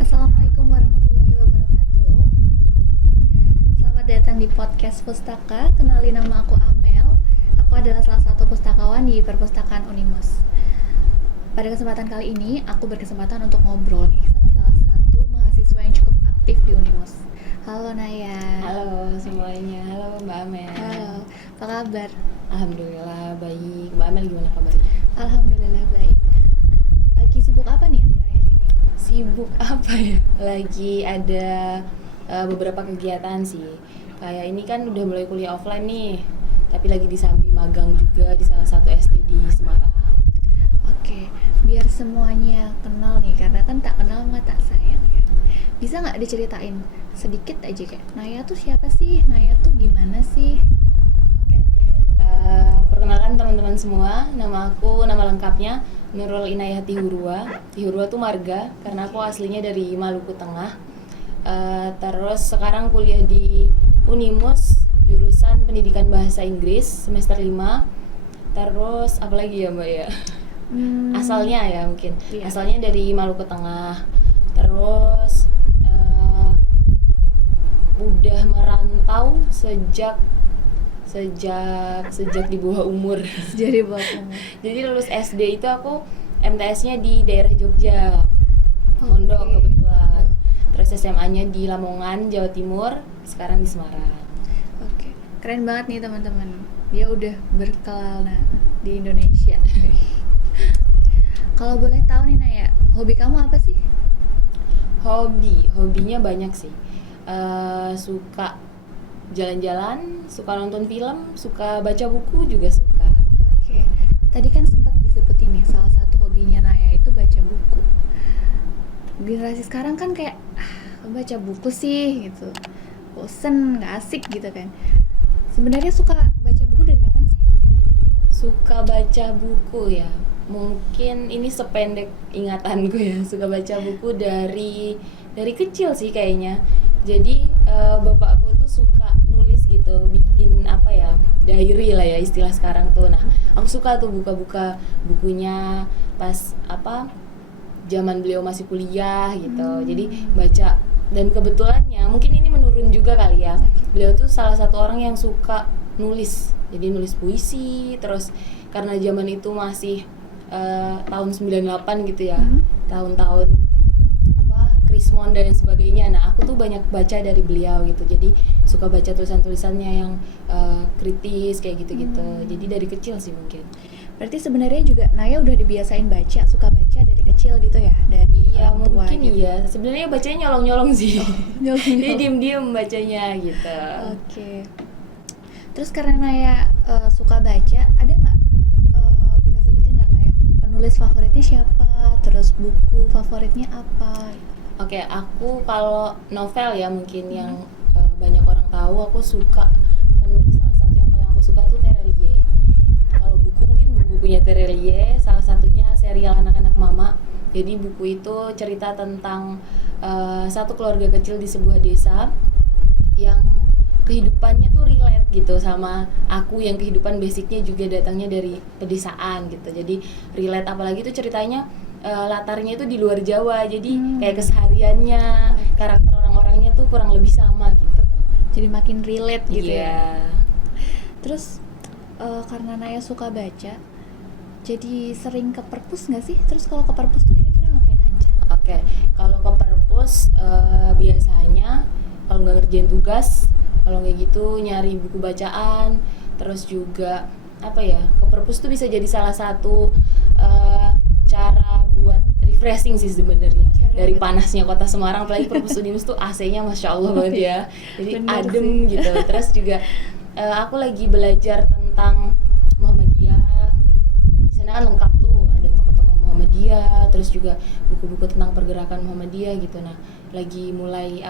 Assalamualaikum warahmatullahi wabarakatuh. Selamat datang di podcast Pustaka. Kenalin, nama aku Amel. Aku adalah salah satu pustakawan di Perpustakaan Unimus. Pada kesempatan kali ini, aku berkesempatan untuk ngobrol nih sama salah satu mahasiswa yang cukup aktif di Unimus. Halo Naya. Halo semuanya, halo Mbak Amel. Halo, apa kabar? Alhamdulillah baik. Mbak Amel gimana kabarnya? Alhamdulillah baik. Lagi sibuk apa nih akhir-akhir ini? Sibuk apa ya? Lagi ada beberapa kegiatan sih. Kayak ini kan udah mulai kuliah offline nih, tapi lagi disambi magang juga di salah satu SD di Semarang. Oke, biar semuanya kenal nih, karena kan tak kenal maka tak sayang ya. Bisa nggak diceritain sedikit aja kayak Naya tuh siapa sih? Naya tuh gimana sih? Oke. Perkenalkan teman-teman semua, nama lengkapnya Nurul Inayah Tihurua. Tihurua tuh marga karena aku aslinya dari Maluku Tengah. Terus sekarang kuliah di Unimus jurusan Pendidikan Bahasa Inggris semester 5. Terus apalagi ya Mbak ya? Asalnya ya mungkin. Iya. Asalnya dari Maluku Tengah. Terus udah merantau sejak di bawah umur. Jadi bapakmu. Jadi lulus SD itu aku MTS-nya di daerah Jogja, Mondok kebetulan. Terus SMA-nya di Lamongan, Jawa Timur, sekarang di Semarang. Oke, keren banget nih teman-teman. Dia udah berkelana di Indonesia. Kalau boleh tahu nih Naya, hobi kamu apa sih? Hobinya banyak sih. Suka jalan-jalan, suka nonton film, suka baca buku juga suka. Oke, tadi kan sempat disebutin nih salah satu hobinya Naya itu baca buku. Generasi sekarang kan kayak baca buku sih gitu, bosen, nggak asik gitu kan. Sebenarnya suka baca buku dari kapan sih? Suka baca buku ya, mungkin ini sependek ingatanku ya. Suka baca buku dari kecil sih kayaknya. Jadi bapakku tuh suka nulis gitu, bikin apa ya, diary lah ya istilah sekarang tuh. Nah, aku suka tuh buka-buka bukunya pas zaman beliau masih kuliah gitu. Jadi baca, dan kebetulannya mungkin ini menurun juga kali ya. Beliau tuh salah satu orang yang suka nulis. Jadi nulis puisi, terus karena zaman itu masih tahun 98 gitu ya. Tahun-tahun Krismon dan sebagainya. Nah, aku tuh banyak baca dari beliau gitu. Jadi suka baca tulisan-tulisannya yang kritis kayak gitu-gitu. Jadi dari kecil sih mungkin. Berarti sebenarnya juga Naya udah dibiasain baca, suka baca dari kecil gitu ya, dari Ya orang tua mungkin gitu. iya. Sebenarnya bacanya nyolong-nyolong sih. Nyolong-nyolong. Jadi diem-diem bacanya gitu. Oke. Terus karena Naya suka baca, ada nggak bisa sebutin nggak kayak penulis favoritnya siapa? Terus buku favoritnya apa? Oke, aku kalau novel ya mungkin yang banyak orang tahu, aku suka penulis salah satu yang paling aku suka tuh Terelie. Kalau buku mungkin buku-bukunya Terelie, salah satunya serial Anak-anak Mama. Jadi buku itu cerita tentang satu keluarga kecil di sebuah desa yang kehidupannya tuh relate gitu sama aku, yang kehidupan basicnya juga datangnya dari pedesaan gitu. Jadi relate, apalagi tuh ceritanya latarnya itu di luar Jawa, jadi kayak kesehariannya, karakter orang-orangnya tuh kurang lebih sama gitu. Jadi makin relate gitu Iya. ya. Terus karena Naya suka baca, jadi sering ke perpus nggak sih? Terus kalau ke perpus tuh kira-kira ngapain aja? Oke, kalau ke perpus biasanya kalau nggak ngerjain tugas, kalau nggak gitu nyari buku bacaan. Terus juga ke perpus tuh bisa jadi salah satu cara buat refreshing sih sebenarnya. Dari panasnya kota Semarang, apalagi perpus Unimus tuh AC-nya masya Allah banget ya. Jadi Bener adem sih. gitu. Terus juga aku lagi belajar tentang Muhammadiyah. Di sana kan lengkap tuh, ada tokoh-tokoh Muhammadiyah, terus juga buku-buku tentang pergerakan Muhammadiyah gitu. Nah, lagi mulai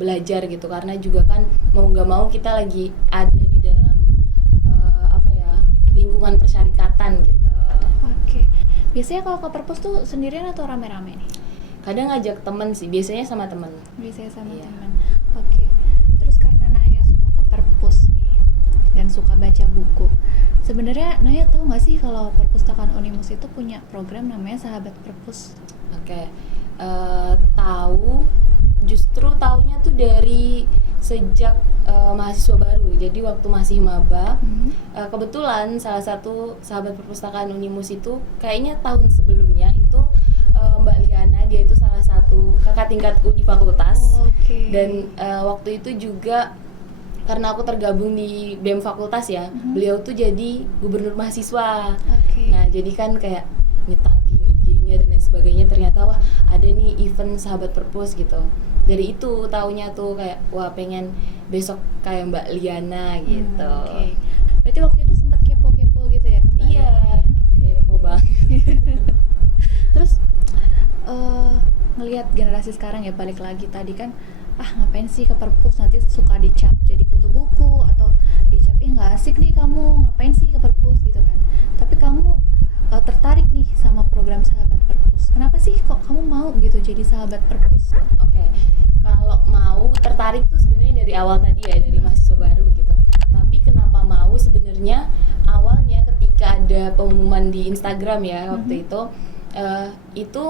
belajar gitu, karena juga kan mau nggak mau kita lagi ada di dalam lingkungan persyarikatan gitu. Oke. Biasanya kalau ke perpus tuh sendirian atau rame-rame nih? Kadang ngajak temen sih, biasanya sama temen. Biasanya sama Iya. teman. Oke. Terus karena Naya suka ke perpus nih dan suka baca buku, sebenarnya Naya tahu nggak sih kalau perpustakaan Unimus itu punya program namanya Sahabat Perpus? Oke. tahu, justru taunya tuh dari sejak mahasiswa baru. Jadi waktu masih maba, kebetulan salah satu sahabat perpustakaan Unimus itu kayaknya tahun sebelumnya itu Mbak Liana, dia itu salah satu kakak tingkatku di fakultas. Dan waktu itu juga karena aku tergabung di BEM fakultas ya, beliau tuh jadi gubernur mahasiswa. Nah jadi kan kayak nyetalking IG-nya dan lain sebagainya, ternyata wah ada nih event sahabat perpus gitu. Dari itu taunya tuh kayak wah pengen besok kayak Mbak Liana gitu. Berarti waktu itu sempat kepo-kepo gitu ya kembali? Iya, kepo banget. Terus ngelihat generasi sekarang ya, balik lagi tadi kan, ngapain sih ke perpus, nanti suka dicap jadi kutu buku atau dicap nggak asik nih kamu, ngapain sih ke perpus gitu kan. Tapi kamu tertarik nih sama program sahabat perpus. Kenapa sih kok kamu mau gitu jadi sahabat perpus? Oke, kalau mau tertarik tuh sebenarnya dari awal tadi ya, dari mahasiswa baru gitu. Tapi kenapa mau sebenarnya awalnya ketika ada pengumuman di Instagram ya waktu itu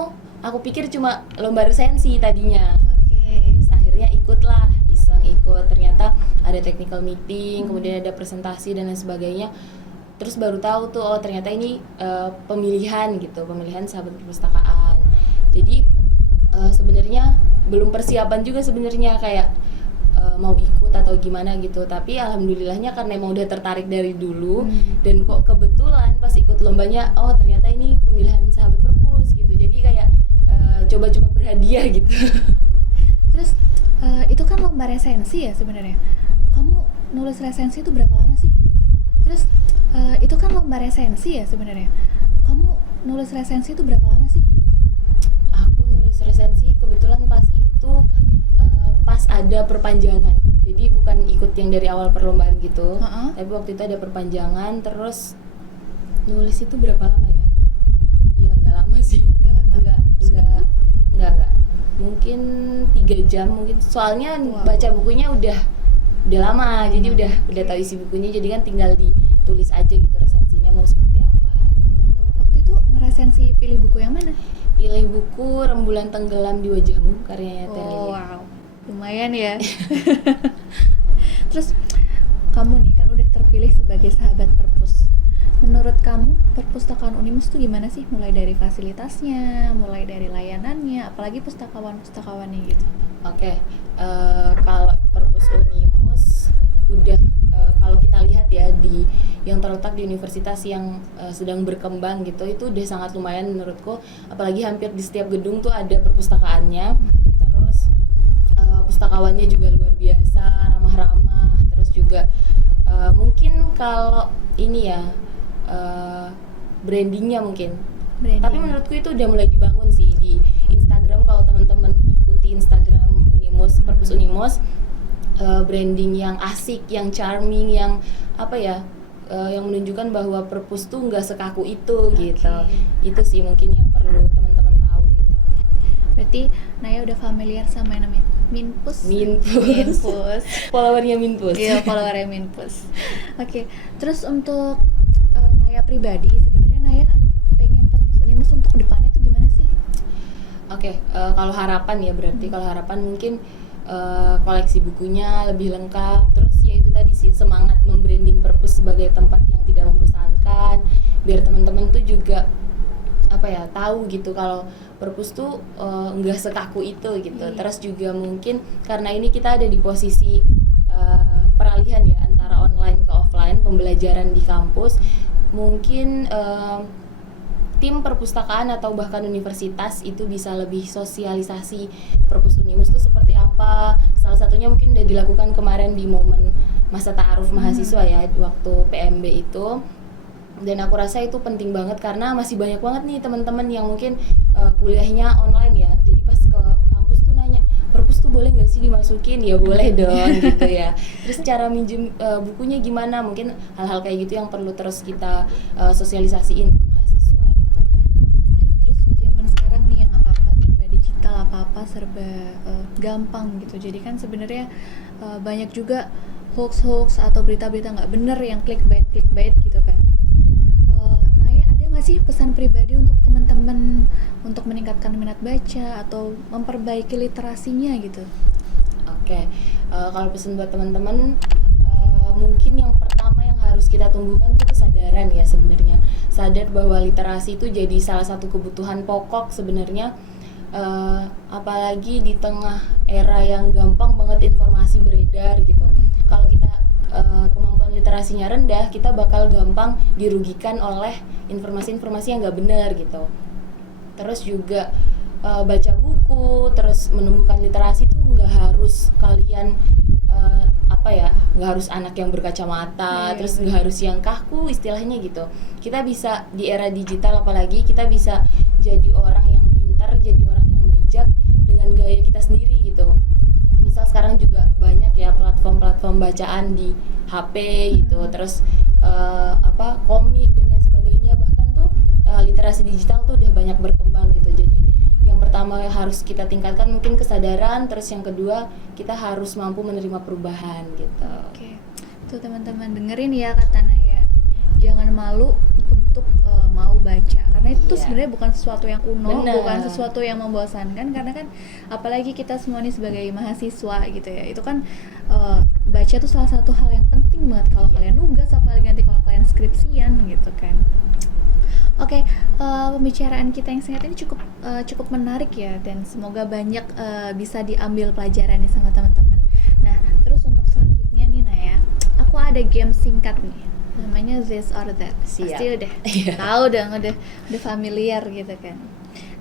aku pikir cuma lomba resensi tadinya. Terus akhirnya ikutlah, iseng ikut, ternyata ada technical meeting, kemudian ada presentasi dan lain sebagainya. Terus baru tahu tuh oh ternyata ini pemilihan gitu, pemilihan sahabat perpustakaan. Jadi sebenarnya belum persiapan juga sebenarnya kayak mau ikut atau gimana gitu, tapi alhamdulillahnya karena emang udah tertarik dari dulu dan kok kebetulan pas ikut lombanya oh ternyata ini pemilihan sahabat perpus gitu, jadi kayak coba-coba berhadiah gitu. Terus itu kan lomba resensi ya sebenarnya. Kamu nulis resensi itu berapa lama sih? Terus itu kan lomba resensi ya sebenarnya. Kamu nulis resensi itu berapa lama sih? Aku nulis resensi kebetulan pas itu pas ada perpanjangan. Jadi bukan ikut yang dari awal perlombaan gitu. Tapi waktu itu ada perpanjangan, terus nulis itu berapa lama ya? Ya nggak lama sih. Nggak. Mungkin 3 jam mungkin. Soalnya baca bukunya udah lama, jadi udah tahu isi bukunya, jadi kan tinggal ditulis aja gitu resensinya mau seperti apa. Waktu itu ngeresensi pilih buku yang mana? Pilih buku Rembulan Tenggelam di Wajahmu karyanya Terelie. Wow, lumayan ya. Terus kamu nih kan udah terpilih sebagai sahabat perpus. Menurut kamu perpustakaan Unimus tuh gimana sih? Mulai dari fasilitasnya, mulai dari layanannya, apalagi pustakawan-pustakawannya gitu. Oke, kalau perpus Unimus udah kalau kita lihat ya di yang terletak di universitas yang sedang berkembang gitu, itu udah sangat lumayan menurutku. Apalagi hampir di setiap gedung tuh ada perpustakaannya. Terus pustakawannya juga luar biasa, ramah-ramah. Terus juga mungkin kalau ini ya brandingnya mungkin. Tapi menurutku itu udah mulai dibangun sih di Instagram. Kalau teman-teman ikuti Instagram Unimus, perpus Unimus, branding yang asik, yang charming, yang apa ya, yang menunjukkan bahwa perpus tuh nggak sekaku itu gitu. Itu sih mungkin yang perlu teman-teman tahu gitu. Berarti Naya udah familiar sama yang namanya Minpus. Followernya Minpus. Iya, followernya Minpus. Oke. Terus untuk Naya pribadi, sebenarnya Naya pengen perpus Unimus untuk kedepannya tuh gimana sih? Oke, kalau harapan ya berarti kalau harapan mungkin koleksi bukunya lebih lengkap. Terus ya itu tadi sih, semangat membranding perpus sebagai tempat yang tidak membosankan, biar teman-teman tuh juga apa ya, tahu gitu kalau perpus tuh nggak sekaku itu gitu. Terus juga mungkin karena ini kita ada di posisi peralihan ya antara online ke offline, pembelajaran di kampus, mungkin tim perpustakaan atau bahkan universitas itu bisa lebih sosialisasi perpus Unimus itu seperti apa. Salah satunya mungkin udah dilakukan kemarin di momen masa ta'aruf mahasiswa ya, waktu PMB itu. Dan aku rasa itu penting banget karena masih banyak banget nih teman-teman yang mungkin kuliahnya online ya. Jadi pas ke kampus tuh nanya, perpus tuh boleh nggak sih dimasukin? Ya boleh dong gitu ya. Terus cara minjem bukunya gimana? Mungkin hal-hal kayak gitu yang perlu terus kita sosialisasiin ke mahasiswa gitu. Terus di zaman sekarang nih yang apa-apa serba digital, apa-apa serba gampang gitu. Jadi kan sebenarnya banyak juga hoax atau berita-berita nggak bener yang clickbait gitu kan. Naya ada nggak sih pesan pribadi untuk teman-teman untuk meningkatkan minat baca atau memperbaiki literasinya gitu? Oke, kalau pesan buat teman-teman, mungkin yang pertama yang harus kita tumbuhkan tuh kesadaran ya sebenarnya. Sadar bahwa literasi itu jadi salah satu kebutuhan pokok sebenarnya, apalagi di tengah era yang gampang banget informasi beredar gitu. Kalau kita kemampuan literasinya rendah, kita bakal gampang dirugikan oleh informasi-informasi yang nggak benar gitu. Terus juga baca buku, terus menumbuhkan literasi tuh nggak harus kalian nggak harus anak yang berkacamata, terus nggak harus yang kaku istilahnya gitu. Kita bisa di era digital, apalagi kita bisa jadi orang yang pintar, jadi orang yang bijak dengan gaya kita sendiri gitu. Misal sekarang juga banyak ya platform-platform bacaan di HP gitu, terus komik dan lain sebagainya. Bahkan tuh literasi digital tuh udah banyak berkembang gitu. Jadi yang pertama harus kita tingkatkan mungkin kesadaran, terus yang kedua kita harus mampu menerima perubahan gitu. Oke, tuh teman-teman dengerin ya kata Naya, jangan malu untuk mau baca, karena itu tuh sebenarnya bukan sesuatu yang kuno, bukan sesuatu yang membosankan, karena kan apalagi kita semua ini sebagai mahasiswa gitu ya, itu kan baca tuh salah satu hal yang penting banget kalau kalian nugas, apalagi nanti kalau kalian skripsian gitu kan. Oke, pembicaraan kita yang singkat ini cukup menarik ya, dan semoga banyak bisa diambil pelajaran nih sama teman-teman. Nah, terus untuk selanjutnya nih Naya, aku ada game singkat nih, namanya This or That. Siap. Pasti udah tahu dong, udah familiar gitu kan.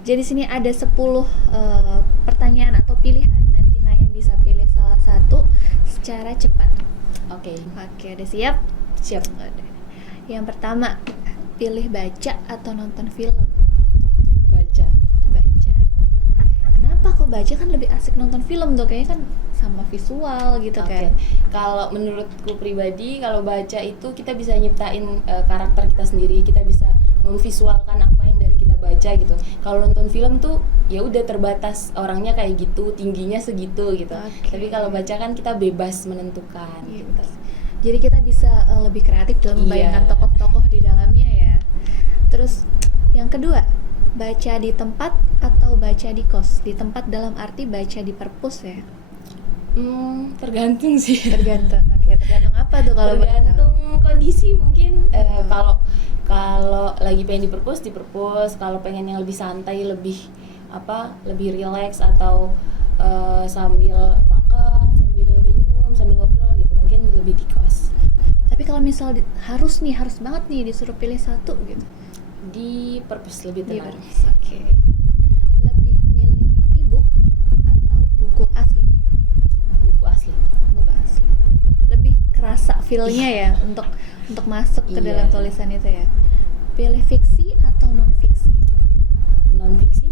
Jadi sini ada 10 pertanyaan atau pilihan, nanti Naya bisa pilih salah satu secara cepat. Oke, udah siap? siap. Udah. Yang pertama, pilih baca atau nonton film? Baca. Kenapa kok baca? Kan lebih asik nonton film tuh, kayaknya kan sama visual gitu kan. Kalau menurutku pribadi, kalau baca itu kita bisa nyiptain karakter kita sendiri, kita bisa memvisualkan apa yang dari kita baca gitu. Kalau nonton film tuh ya udah terbatas, orangnya kayak gitu, tingginya segitu gitu. Tapi kalau baca kan kita bebas menentukan gitu. Jadi kita bisa lebih kreatif dalam membayangkan tokoh-tokoh di dalamnya ya. Terus yang kedua, baca di tempat atau baca di kos? Di tempat dalam arti baca di perpus ya? Tergantung sih. Tergantung. Oke, tergantung apa tuh kalau tergantung kondisi mungkin. Kalau lagi pengen di perpus, kalau pengen yang lebih santai, lebih relax atau sambil makan, sambil minum, sambil ngobrol gitu, mungkin lebih di kos. Tapi kalau misal harus banget nih disuruh pilih satu gitu, di perpus lebih tenang. Oke. Lebih milih e-book atau buku asli? Buku asli. Lebih kerasa feel-nya ya untuk masuk ke dalam tulisan itu ya. Pilih fiksi atau non fiksi? Non fiksi.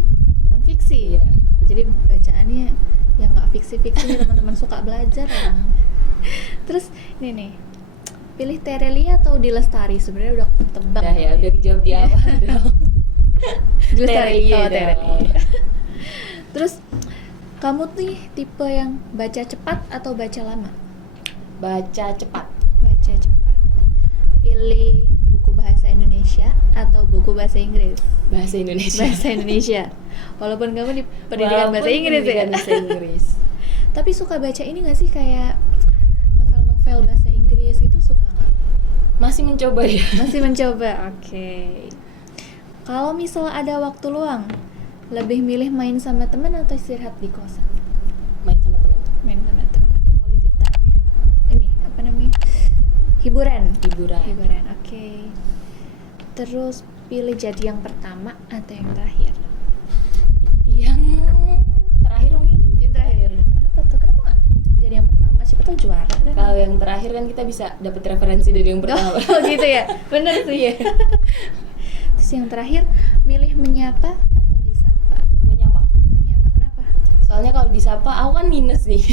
Iya. Jadi bacaannya yang nggak fiksi-fiksi nih teman-teman suka belajar ya. Terus ini nih, pilih Terelia atau Dilestari? Sebenarnya udah ketebak. Udah dijawab di awal dong. Terelia. Terus kamu nih tipe yang baca cepat atau baca lama? Baca cepat. Pilih buku bahasa Indonesia atau buku bahasa Inggris? Bahasa Indonesia. Walaupun kamu di pendidikan bahasa Inggris ya. Tapi suka baca ini nggak sih, kayak novel-novel bahasa Inggris itu, suka nggak? Masih mencoba ya. Oke. Kalau misal ada waktu luang, lebih milih main sama teman atau istirahat di kosan? Main sama teman. Quality time ya. Ini apa namanya? Hiburan. Oke. Terus pilih jadi yang pertama atau yang terakhir? Yang terakhir mungkin. Kenapa tuh? Kenapa nggak jadi yang pertama? Siapa tahu juara kan? Kalau yang terakhir kan kita bisa dapat referensi dari yang pertama. Oh gitu ya, bener sih ya. Terus yang terakhir, milih menyapa atau disapa? Menyapa. Kenapa? Soalnya kalau disapa aku kan minus nih.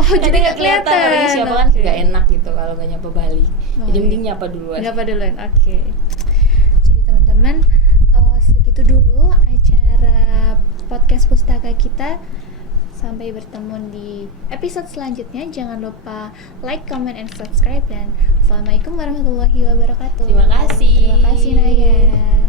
Oh jadi nggak kelihatan orangnya siapa kan, nggak enak gitu kalau nggak nyapa balik. Jadi mending nyapa duluan. Oke. Jadi teman-teman, segitu dulu acara podcast pustaka kita. Sampai bertemu di episode selanjutnya. Jangan lupa like, comment, and subscribe. Dan assalamualaikum warahmatullahi wabarakatuh. Terima kasih Naya.